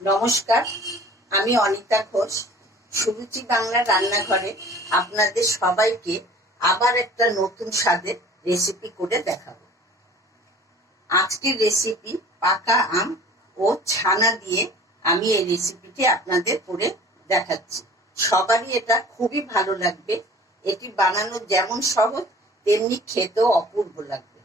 নমস্কার, আমি অনিতা ঘোষ। সুরুচি বাংলা রান্নাঘরে আপনাদের সবাইকে আবার একটা নতুন স্বাদের রেসিপি করে দেখাবো। আজকের রেসিপি পাকা আম ও ছানা দিয়ে আমি এই রেসিপিটি আপনাদের করে দেখাচ্ছি। সবারই এটা খুবই ভালো লাগবে। এটি বানানো যেমন সহজ তেমনি খেতেও অপূর্ব লাগবে।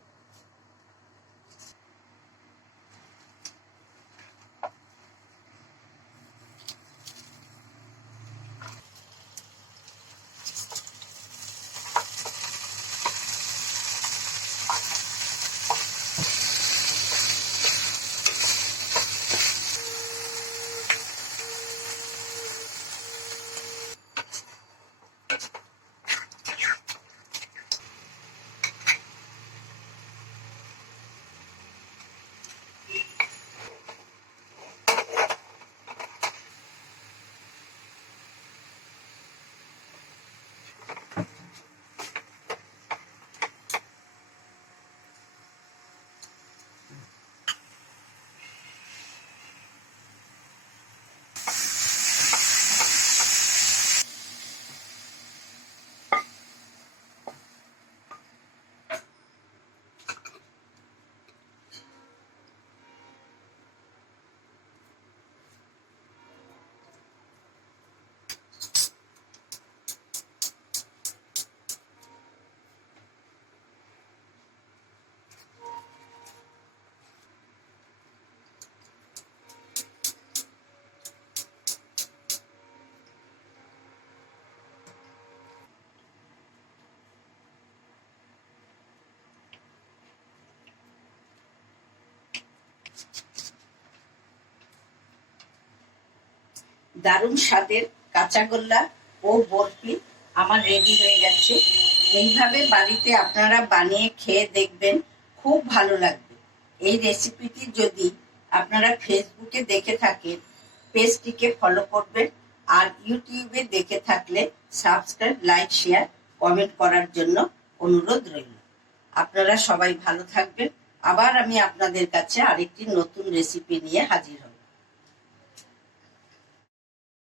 দারুণ স্বাদের কাঁচাগোল্লা ও বরফি আমার রেডি হয়ে গেছে। এইভাবে বাড়িতে আপনারা বানিয়ে খেয়ে দেখবেন, খুব ভালো লাগবে। এই রেসিপিটি যদি আপনারা ফেসবুকে দেখে থাকেন, পেজটিকে ফলো করবেন, আর ইউটিউবে দেখে থাকলে সাবস্ক্রাইব, লাইক, শেয়ার, কমেন্ট করার জন্য অনুরোধ রইল। আপনারা সবাই ভালো থাকবেন। আবার আমি আপনাদের কাছে আরেকটি নতুন রেসিপি নিয়ে হাজির হব।